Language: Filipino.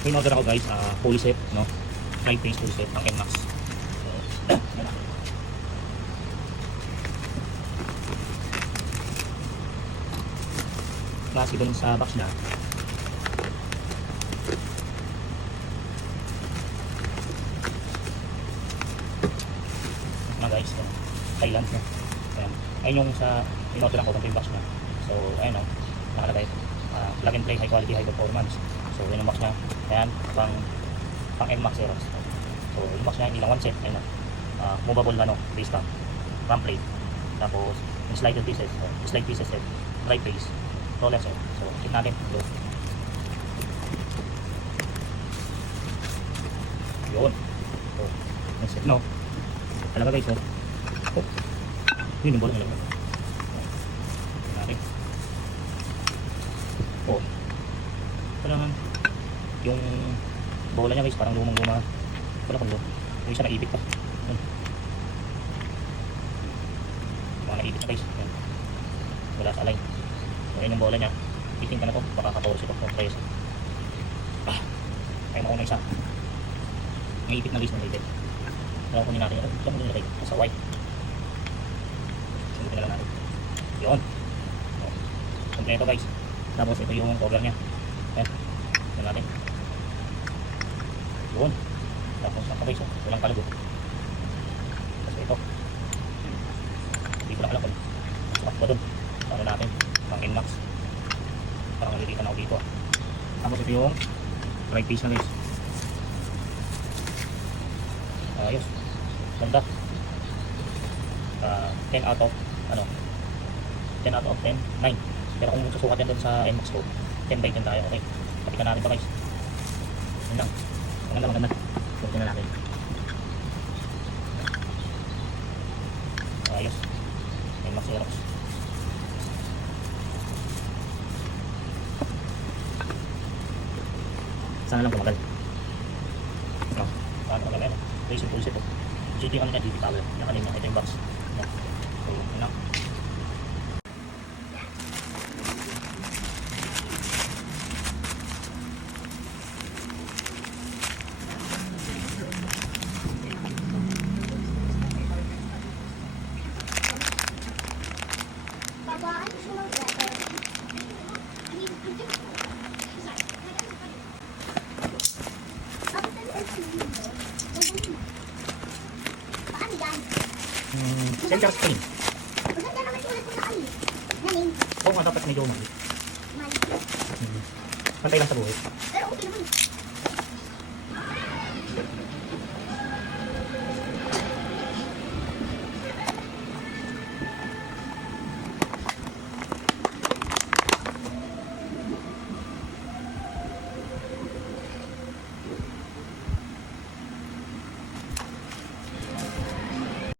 May order ako guys, full set, no? 5-piece full set ng NMAX. So, yan na. Klase dun sa box na. Na guys, so, Thailand, no? Ayan. Ayun yung sa in-order ko, yung box na. So, ayun, no? Nakalagay. Plug and play, high quality, high performance. So, yun yung box na. Ayan, pang NMAX Zeros. So, yung box na, hindi lang one set. Ayun, no? Movable, ano, base cam, RAM plate. Tapos, yung slide pieces, slide pieces set, drive base, roller set. So, check natin. So, yun. So, yung set, no? Talaga guys, oh. Oh. Yun yung bola nila. Check natin. Oh. Kailangan yung bola niya guys, parang lumang-luma. Wala kung luma. Yung isa naipit pa. Yun. Mga naipit na guys. Yun. Wala sa align. So, yun yung bola niya. Iting ka na to. Baka 14 ito. 13. Ay mauna isa. Naipit na guys ng label. Kaya kunin natin yun. Ito mo nilagay. Nasa white. Sundutin na lang natin. Yun. So, kompleto guys. Tapos ito yung cover niya. Ayan. Ito natin. Yun. Tapos ako guys. Walang kalugo. Tapos ito. Hindi ko lang alam kung masakap ba dun. Paano natin. Pang NMAX. Parang nalilitan ako dito. Tapos ito yung right piece na guys. Ayos. Ganda. 10 out of 10 out of 10, 9. Pero kung susukat yan doon sa NMAX ko, 10 by 10 tayo. Okay. Kapitan natin ito guys. Yun lang. Maganda. Sukutin na natin. Ayos. NMAX Zeros. Sana lang tumagal. Paano ka naman? Basic full set. GT kami na GT power. Yan kanina. Ito yung box. So, yun lang. Center screen. Maganda naman sulat ko sa kanya. Naling. Oo nga dapat medyo umali. Man. Pantay lang sa buhay. Pero okay naman.